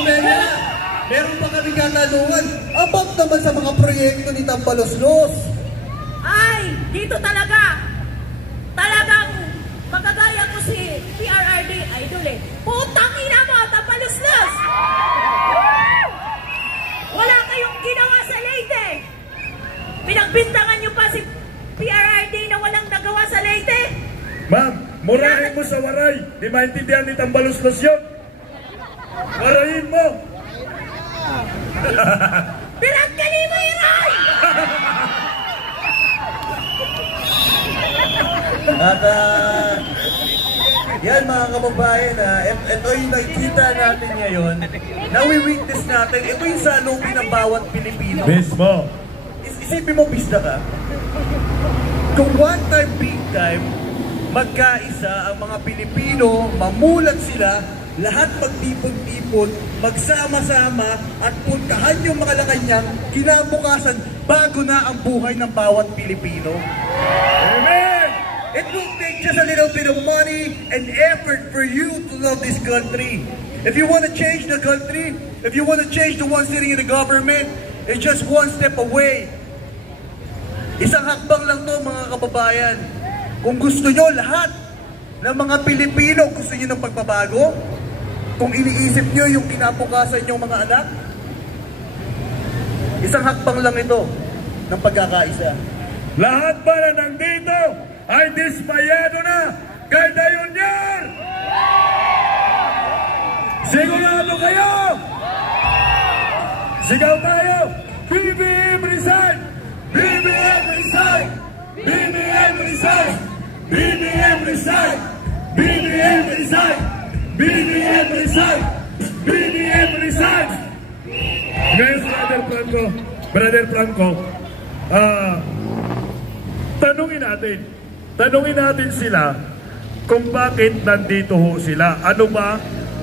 Amelia, meron pa kami katanungan about naman sa mga proyekto ni Tambaloslos. Ay, dito talagang magagaya ko si PRRD idol eh. Putang ina mo, Tambaloslos! Wala kayong ginawa sa Leyte. Pinagbintangan niyo pa si PRRD na walang nagawa sa Leyte. Ma'am, murahin mo sa waray. Di maintindihan ni Tambaloslos yun. Warahin mo. Pinagkali mo yun ay! At yan mga kababayan, ito yung nakikita natin ngayon, nawi-witness natin, ito yung salubin ng bawat Pilipino. Mismo. Isipin mo, Bisda ka, kung one time, big time, magkaisa ang mga Pilipino, mamulat sila, lahat magtipon-tipon, magsama-sama at puntahan yung mga Malacanang, kinabukasan, bago na ang buhay ng bawat Pilipino. Amen! It will take just a little bit of money and effort for you to love this country. If you want to change the country, if you want to change the one sitting in the government, it's just one step away. Isang hakbang lang to mga kababayan. Kung gusto nyo lahat ng mga Pilipino, gusto nyo ng pagbabago, kung iniisip nyo yung kinabukasan nyong mga anak, isang hakbang lang ito ng pagkakaisa. Lahat ba na nandito ay dismayado na kay Dayunyar? Sigurado kayo? Sigaw tayo! BBM resign! BBM resign! BBM resign! BBM resign! BBM resign! BBM resign! BBM resign! Ngayon, Brother Franco, tanungin natin sila kung bakit nandito ho sila. Ano ba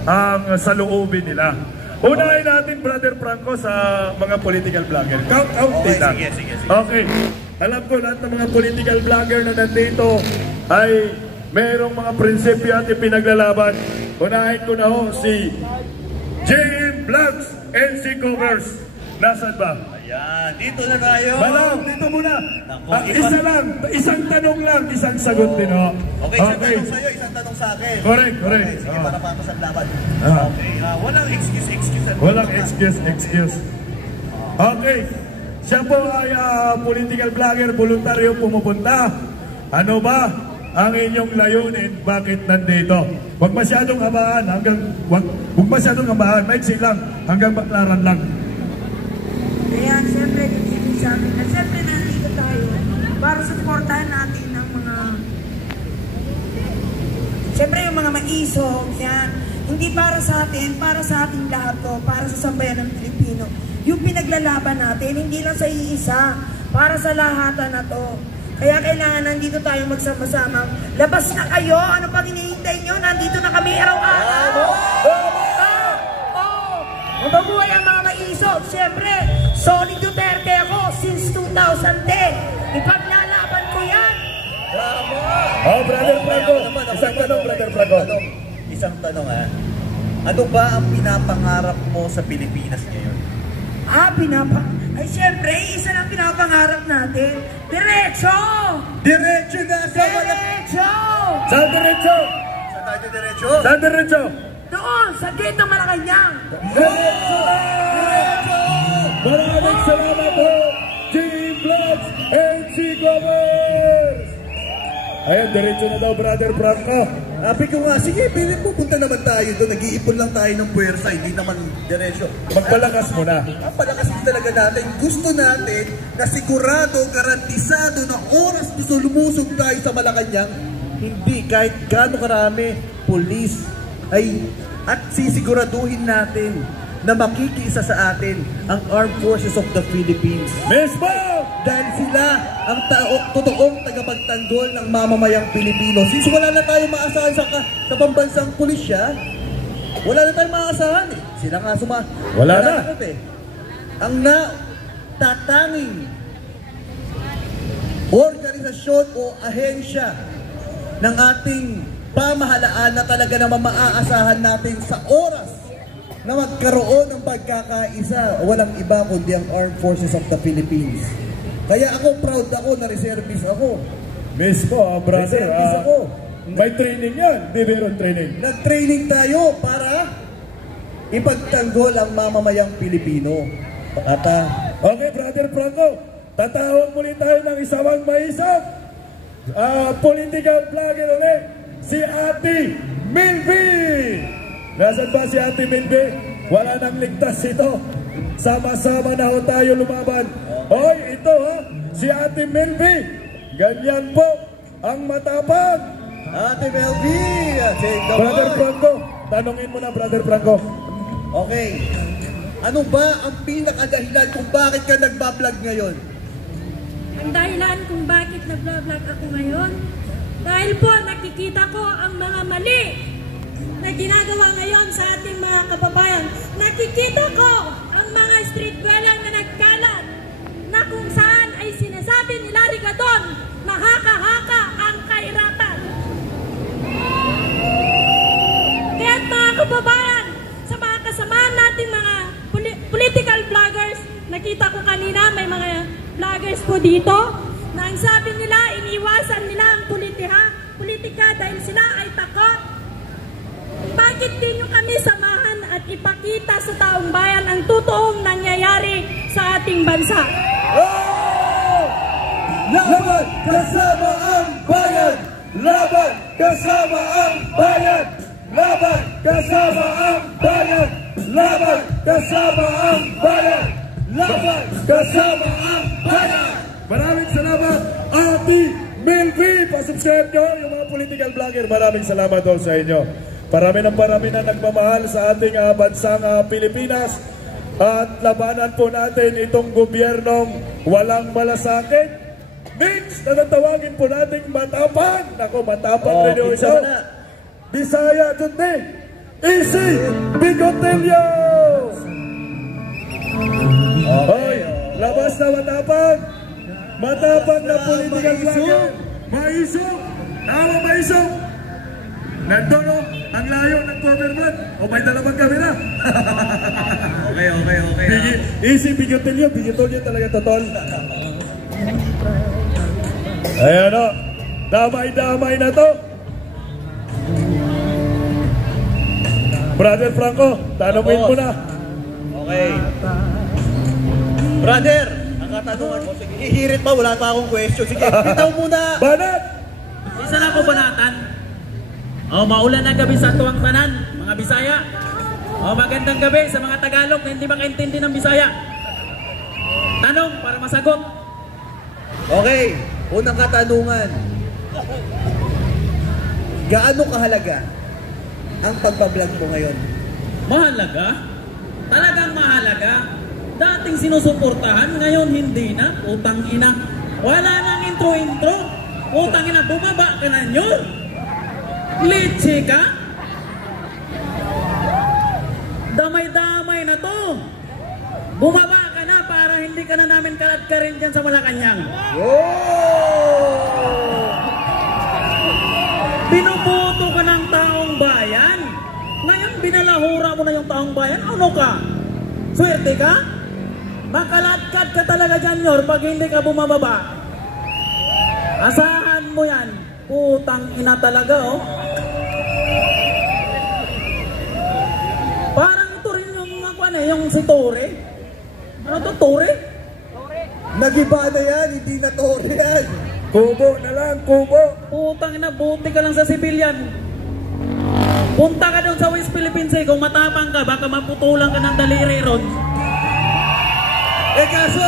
ang saloobin nila? Unahin natin, Brother Franco, sa mga political vlogger. Count din na. Sige. Okay. Alam ko lahat ng mga political vlogger na nandito ay mayroong mga prinsipyo at ipinaglalaban. Unahin ko na ho si JM Vlogs NC Covers. Nasaan ba? Ayan, dito na tayo. Balang, dito muna. Isa lang, isang tanong lang, isang sagot din ho. Okay, isang tanong sa'yo, isang tanong sa akin. Correct. Okay, sige, para patas ang laban. Okay, walang excuse. Walang excuse. Okay. Siya po ay political vlogger, voluntaryo pumupunta. Ano ba ang inyong layunin? Bakit nandito? Huwag masyadong habaan, maiksi lang, hanggang baklaran lang. Kaya siyempre, sabi na siyempre nandito tayo para supportahan natin ang mga siyempre yung mga maisog, yan. Hindi para sa atin, para sa ating lahat to, para sa sambayan ng Pilipino. Yung pinaglalaban natin, hindi lang sa iisa, para sa lahatan na to. Kaya kailangan nandito tayo magsama-sama. Labas na kayo, ano pang hinihintay nyo? Nandito na kami araw-araw. Mababuhay ang mga maisog. Siyempre, solid Duterte ako since 2010. Ipaglalaban ko yan. Brother Franco, isang tanong, Brother Franco. Isang tanong ano ba ang pinapangarap mo sa Pilipinas ngayon? Ay siyempre, isa lang pinapangarap natin. Diretso na sa Diretso! Saan diretso? Saan tayo diretso? Saan diretso? Doon, sa gate ng Malacanang. Diretso! Maraming salamat po, JM Vlogs NC Covers! Ayan, diretso na daw, Brother Franco. Sabi ko nga, sige, pilit pupunta naman tayo doon. Nag-iipon lang tayo ng puwersa, hindi naman diretso. Magpalakas mo na. Ang palakas talaga natin. Gusto natin na sigurado, garantisado na oras gusto lumusog tayo sa Malacanang. Hindi, kahit gaano karami, police, at sisiguraduhin natin na makikiisa sa atin ang Armed Forces of the Philippines. Mismo! Dahil sila ang totoong tagapagtanggol ng mamamayang Pilipino. Since wala na tayong maasahan sa pambansang pulisya, wala na tayong maasahan eh. Sila nga wala na. Ang natatanging organisasyon o ahensya ng ating pamahalaan na talaga naman maaasahan natin sa oras na magkaroon ng pagkakaisa, walang iba kundi ang Armed Forces of the Philippines. Kaya ako, proud ako na reservist ako. Mismo, brother. Reservist ako. May training yan, di meron training. Nag-training tayo para ipagtanggol ang mamamayang Pilipino. Okay, Brother Franco, tatawag muli tayo ng isang maisang political vlogger ulit, si Ate Milby. Nasaan ba si Ate Milby? Wala nang ligtas ito. Sama-sama na ho tayo lumaban. Hoy, ito ha, si Ate Milby. Ganyan po ang matapang. Ate Milby, Brother Franco, tanungin mo na, Brother Franco. Okay. Ano ba ang pinakadahilan kung bakit ka nagbablog ngayon? Ang dahilan kung bakit nag-vlog ako ngayon, dahil po nakikita ko ang mga mali na ginagawa ngayon sa ating mga kababayan. Nakikita ko ang mga street dweller na nagkalat na kung saan ay sinasabi nila Rigadon na haka-haka ang kahirapan. Kaya mga kababayan, sa mga kasamahan nating mga political vloggers, nakita ko kanina may mga vloggers po dito na ang sabi nila, iniwasan nila ang politika dahil sila ay takot. Bakit di nyo kami samahan at ipakita sa taong bayan ang totoong nangyayari sa ating bansa? Oh! Laban kasama ang bayan! Laban kasama ang bayan! Laban kasama ang bayan! Laban kasama ang bayan! Laban kasama ang bayan! Maraming salamat, Ate Milby. Pasubscribe nyo yung mga political vlogger. Maraming salamat daw sa inyo. Parami na nagmamahal sa ating bansang Pilipinas. At labanan po natin itong gobyernong walang malasakit. Mix na natawagin po nating matapang. Ako, matapang rin yung isa. Bisaya, Jundi. Easy Bigotelio. Hoy, labas na matapang. Matapang na political vlogger. Maisog. Tama, maisog. Nandun o, ang layo ng government. O may dalawang kamera. Okay. Easy Bigotelio. Bigotelio talaga totoo. Ayan o. Damay-damay na to. Brother Franco, tanongin mo na. Okay. Brother, ang katanungan mo, sige, ihirit pa, wala pa akong question. Sige, bitaw muna. Banat! Isa na po banatan. Maulan na gabi sa tuwang tanan, mga Bisaya. Magandang gabi sa mga Tagalog na hindi makaintindi ng Bisaya. Tanong para masagot. Okay, unang katanungan. Gaano kahalaga ang pagbablog mo ngayon? Mahalaga? Talagang mahalaga? Dating sinusuportahan, ngayon hindi na. Utang ina. Wala nang intro-intro. Utang ina, bumaba ka na nyo. Litsi ka? Damay-damay na to. Bumaba ka na para hindi ka na namin kalat ka rin dyan sa Malacanang. Binubuto ka ng taong bayan. Ngayon binalahura mo na yung taong bayan. Ano ka? Swerte ka? Makalatkad ka talaga dyan, Yor, pag hindi ka bumababa. Asahan mo yan. Putang ina talaga, oh. Parang ito rin yung si Tore. Ano to, Tore? Nagiba na yan, hindi na Tore yan. Kubo na lang, kubo. Putang ina, buti ka lang sa civilian. Punta ka doon sa West Philippines, kung matapang ka, baka maputulang ka ng daliri ron. Kaso,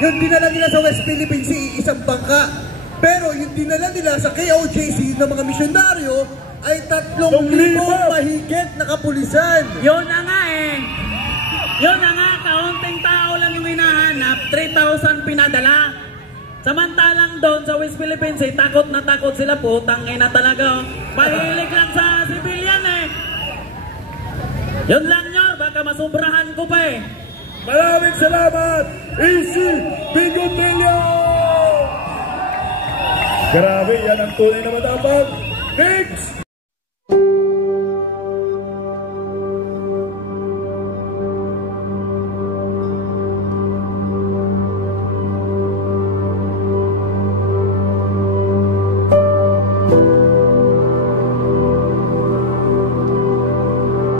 yung dinala nila sa West Philippines Sea, isang bangka. Pero yung dinala nila sa KOJC ng mga misyonaryo ay 3,000 mahigit na kapulisan. Yun na nga eh. Yun na nga, kaunting tao lang yung hinahanap, 3,000 pinadala. Samantalang doon sa West Philippines, takot na takot sila, putang ina talaga. Mahilig lang sa civilian eh. Yun lang nyo, baka masubrahan ko pa eh. Maraming salamat, Easy Bigotelio! Grabe, yan ang tunay na matapang. Next!